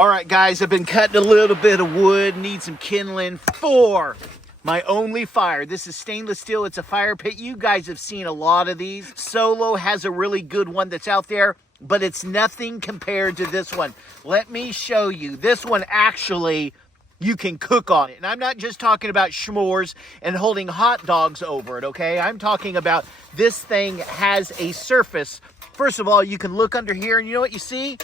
All right, guys, I've been cutting a little bit of wood, need some kindling for my OnlyFire. This is stainless steel. It's a fire pit. You guys have seen a lot of these. Solo has a really good one that's out there, but it's nothing compared to this one. Let me show you. This one actually, you can cook on it. And I'm not just talking about s'mores and holding hot dogs over it, okay? I'm talking about this thing has a surface. First of all, you can look under here, and you know what you see?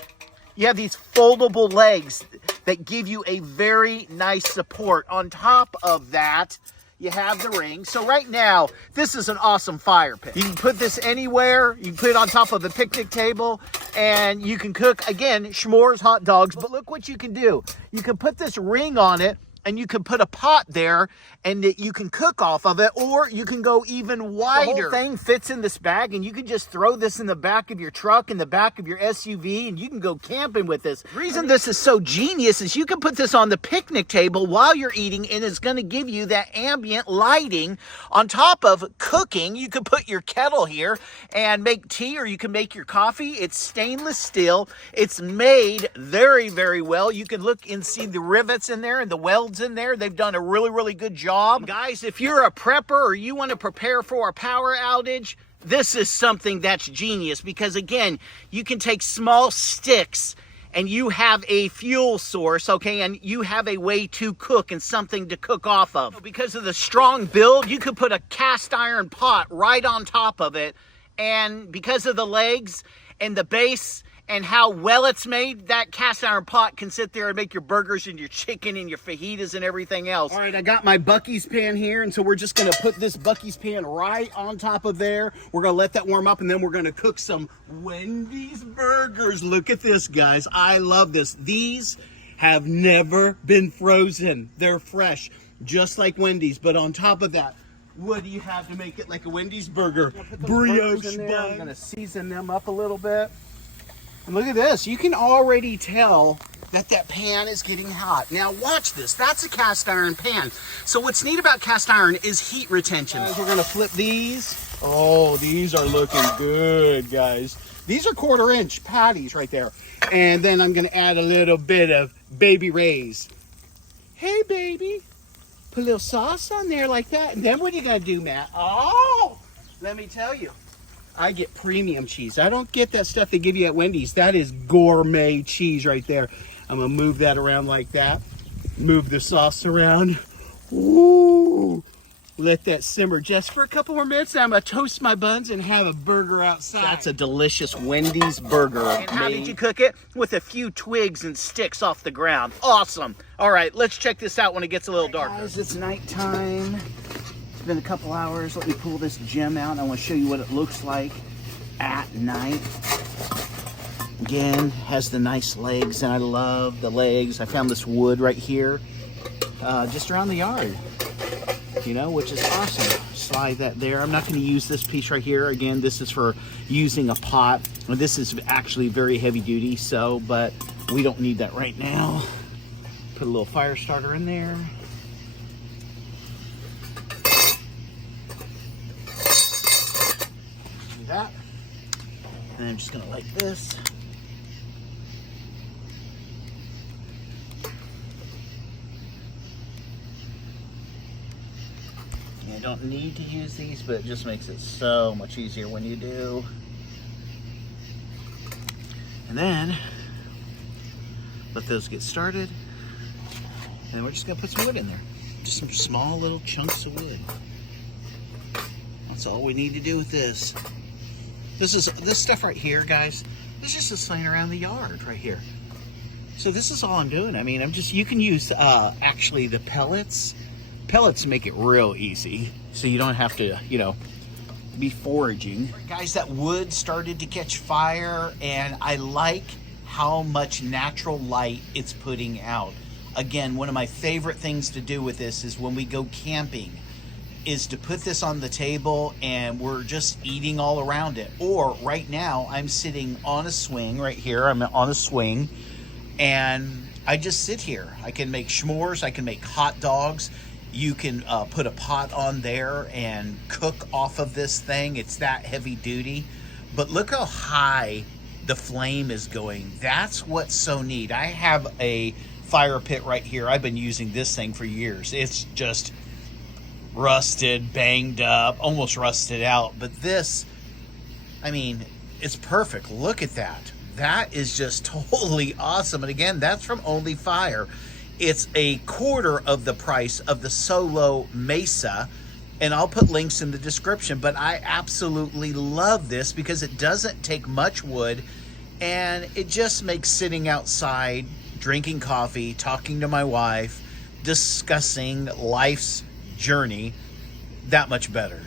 You have these foldable legs that give you a very nice support. On top of that, you have the ring. So right now, this is an awesome fire pit. You can put this anywhere. You can put it on top of a picnic table, and you can cook, again, s'mores, hot dogs. But look what you can do. You can put this ring on it, and you can put a pot there, and you can cook off of it, or you can go even wider. The whole thing fits in this bag, and you can just throw this in the back of your truck, in the back of your SUV, and you can go camping with this. The reason this is so genius is you can put this on the picnic table while you're eating, and it's gonna give you that ambient lighting on top of cooking. You can put your kettle here and make tea, or you can make your coffee. It's stainless steel. It's made very, very well. You can look and see the rivets in there and the welds in there. They've done a really, really good job. Guys, if you're a prepper or you want to prepare for a power outage, this is something that's genius, because again, you can take small sticks and you have a fuel source, okay, and you have a way to cook and something to cook off of. Because of the strong build, you could put a cast iron pot right on top of it, and because of the legs and the base and how well it's made, that cast iron pot can sit there and make your burgers and your chicken and your fajitas and everything else. All right, I got my Buc-ee's pan here, and so we're just gonna put this Buc-ee's pan right on top of there. We're gonna let that warm up, and then we're gonna cook some Wendy's burgers. Look at this, guys. I love this. These have never been frozen. They're fresh, just like Wendy's. But on top of that, what do you have to make it like a Wendy's burger? Brioche bun. I'm gonna season them up a little bit. And look at this, you can already tell that that pan is getting hot. Now watch this, that's a cast iron pan. So what's neat about cast iron is heat retention. We're gonna flip these. Oh, these are looking good, guys. These are 1/4 inch patties right there. And then I'm gonna add a little bit of Baby Ray's. Hey baby, put a little sauce on there like that. And then what are you gonna do, Matt? Oh, let me tell you. I get premium cheese. I don't get that stuff they give you at Wendy's. That is gourmet cheese right there. I'm gonna move that around like that. Move the sauce around. Ooh. Let that simmer just for a couple more minutes. And I'm gonna toast my buns and have a burger outside. That's a delicious Wendy's burger. And how did you cook it? With a few twigs and sticks off the ground. Awesome. All right, let's check this out when it gets a little darker. Guys, it's nighttime. Been a couple hours. Let me pull this gem out. I want to show you what it looks like at night. Again, has the nice legs, and I love the legs. I found this wood right here, just around the yard, you know, which is awesome. Slide that there. I'm not going to use this piece right here. Again, this is for using a pot. This is actually very heavy duty, so, but we don't need that right now. Put a little fire starter in there. That, and I'm just gonna light this. You don't need to use these, but it just makes it so much easier when you do. And then let those get started, and then we're just gonna put some wood in there, just some small little chunks of wood. That's all we need to do with this. This stuff right here, guys, this is just laying around the yard right here. So this is all I'm doing. I mean, you can use actually the pellets. Pellets make it real easy, so you don't have to, you know, be foraging. Guys, that wood started to catch fire, and I like how much natural light it's putting out. Again, one of my favorite things to do with this is when we go camping, is to put this on the table and we're just eating all around it. Or right now, I'm sitting on a swing right here. I'm on a swing, and I just sit here. I can make s'mores, I can make hot dogs. You can put a pot on there and cook off of this thing. It's that heavy duty. But look how high the flame is going. That's what's so neat. I have a fire pit right here. I've been using this thing for years. It's just rusted, banged up, almost rusted out. But this, I mean, it's perfect. Look at that. That is just totally awesome. And again, that's from OnlyFire. It's a quarter of the price of the Solo Mesa. And I'll put links in the description. But I absolutely love this because it doesn't take much wood. And it just makes sitting outside, drinking coffee, talking to my wife, discussing life's journey that much better.